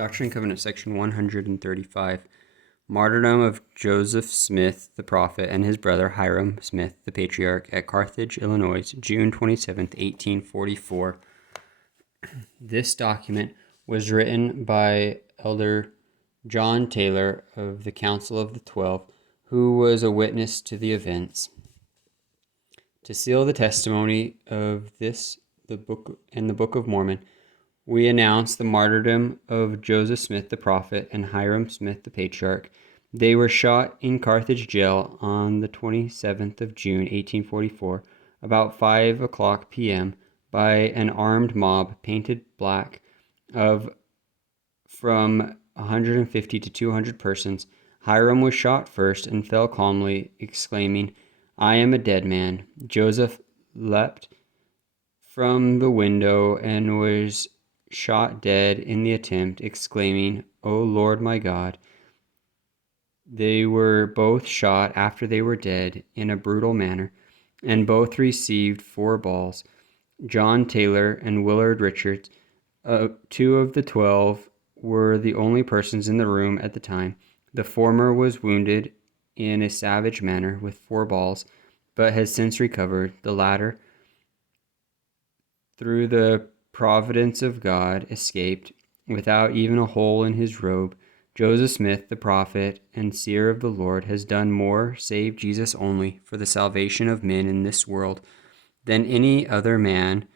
Doctrine and Covenants, section 135. Martyrdom of Joseph Smith, the prophet, and his brother Hiram Smith, the patriarch, at Carthage, Illinois, June 27th, 1844. This document was written by Elder John Taylor of the Council of the 12, who was a witness to the events. To seal the testimony of this, the Book of Mormon, we announce the martyrdom of Joseph Smith the prophet and Hiram Smith the patriarch. They were shot in Carthage jail on the 27th of June, 1844, about 5 o'clock p.m. by an armed mob painted black of from 150 to 200 persons. Hiram was shot first and fell calmly, exclaiming, "I am a dead man." Joseph leapt from the window and was shot dead in the attempt, exclaiming, "O Lord my God." They were both shot after they were dead in a brutal manner, and both received 4 balls. John Taylor and Willard Richards, 2 of the 12, were the only persons in the room at the time. The former was wounded in a savage manner with 4 balls, but has since recovered. The latter, through the providence of God, escaped without even a hole in his robe. Joseph Smith, the prophet and seer of the Lord, has done more, save Jesus only, for the salvation of men in this world than any other man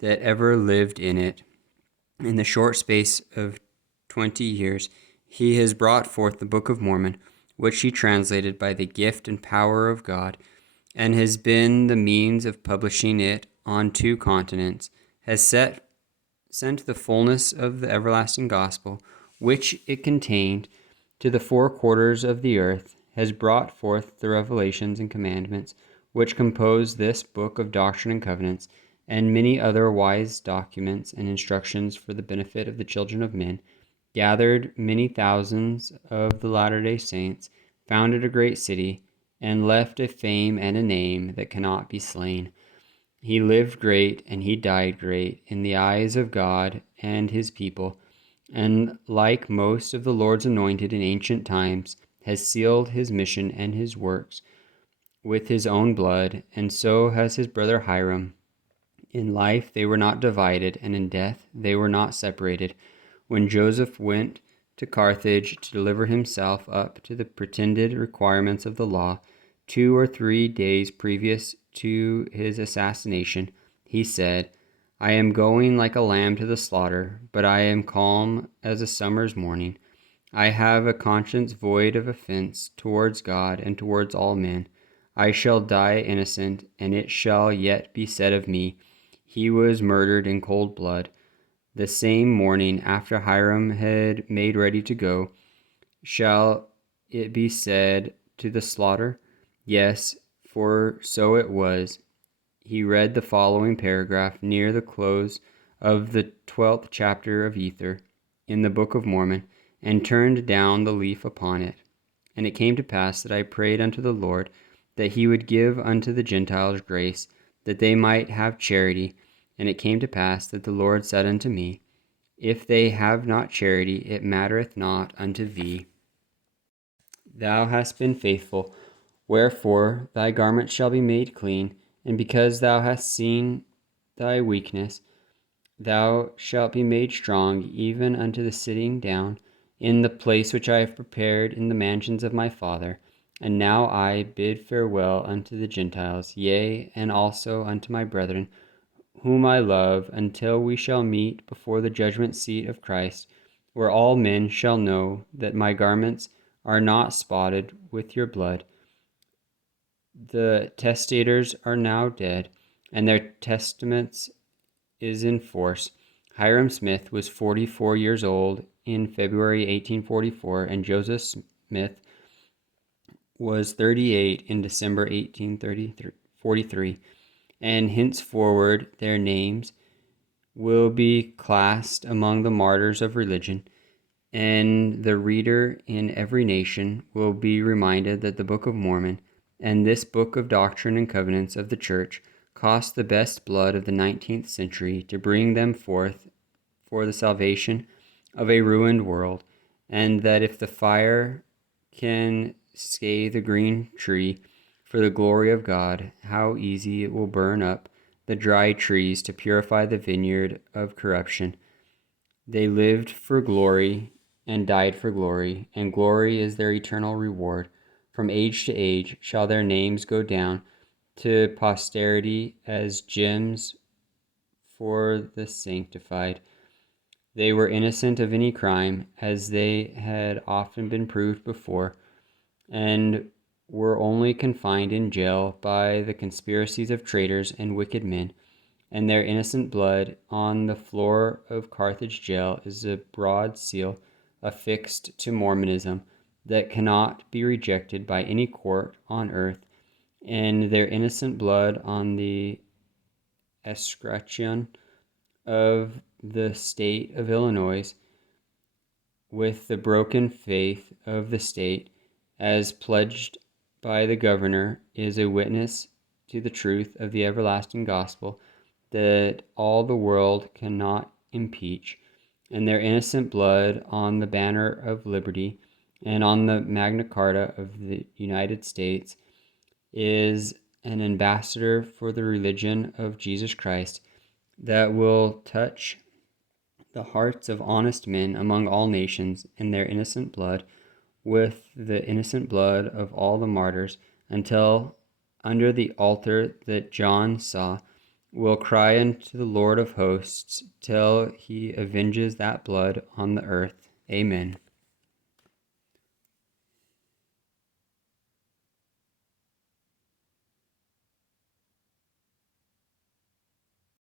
that ever lived in it. In the short space of 20 years, he has brought forth the Book of Mormon, which he translated by the gift and power of God, and has been the means of publishing it on 2 continents, has sent the fullness of the everlasting gospel, which it contained, to the 4 quarters of the earth, has brought forth the revelations and commandments which compose this book of Doctrine and Covenants, and many other wise documents and instructions for the benefit of the children of men, gathered many thousands of the Latter-day Saints, founded a great city, and left a fame and a name that cannot be slain. He lived great and he died great in the eyes of God and his people, and like most of the Lord's anointed in ancient times, has sealed his mission and his works with his own blood, and so has his brother Hiram. In life they were not divided, and in death they were not separated. When Joseph went to Carthage to deliver himself up to the pretended requirements of the law, 2 or 3 days previous to his assassination, he said, "I am going like a lamb to the slaughter, but I am calm as a summer's morning. I have a conscience void of offense towards God and towards all men. I shall die innocent, and it shall yet be said of me, 'He was murdered in cold blood.'" The same morning, after Hiram had made ready to go, shall it be said to the slaughter? Yes, for so it was. He read the following paragraph near the close of the 12th chapter of Ether in the Book of Mormon, and turned down the leaf upon it. "And it came to pass that I prayed unto the Lord that he would give unto the Gentiles grace, that they might have charity. And it came to pass that the Lord said unto me, If they have not charity, it mattereth not unto thee. Thou hast been faithful, wherefore thy garments shall be made clean, and because thou hast seen thy weakness, thou shalt be made strong, even unto the sitting down in the place which I have prepared in the mansions of my Father. And now I bid farewell unto the Gentiles, yea, and also unto my brethren, whom I love, until we shall meet before the judgment seat of Christ, where all men shall know that my garments are not spotted with your blood. The testators are now dead, and their testaments is in force. Hiram Smith was 44 years old in February 1844, and Joseph Smith was 38 in December 1843, and henceforward their names will be classed among the martyrs of religion, and the reader in every nation will be reminded that the Book of Mormon and this book of Doctrine and Covenants of the Church cost the best blood of the 19th century to bring them forth for the salvation of a ruined world, and that if the fire can scathe a green tree for the glory of God, how easy it will burn up the dry trees to purify the vineyard of corruption. They lived for glory and died for glory, and glory is their eternal reward. From age to age shall their names go down to posterity as gems for the sanctified. They were innocent of any crime, as they had often been proved before, and were only confined in jail by the conspiracies of traitors and wicked men. And their innocent blood on the floor of Carthage jail is a broad seal affixed to Mormonism that cannot be rejected by any court on earth, and their innocent blood on the escutcheon of the state of Illinois, with the broken faith of the state, as pledged by the governor, is a witness to the truth of the everlasting gospel that all the world cannot impeach, and their innocent blood on the banner of liberty and on the Magna Carta of the United States is an ambassador for the religion of Jesus Christ that will touch the hearts of honest men among all nations, and their innocent blood with the innocent blood of all the martyrs, until under the altar that John saw will cry unto the Lord of hosts till he avenges that blood on the earth. Amen.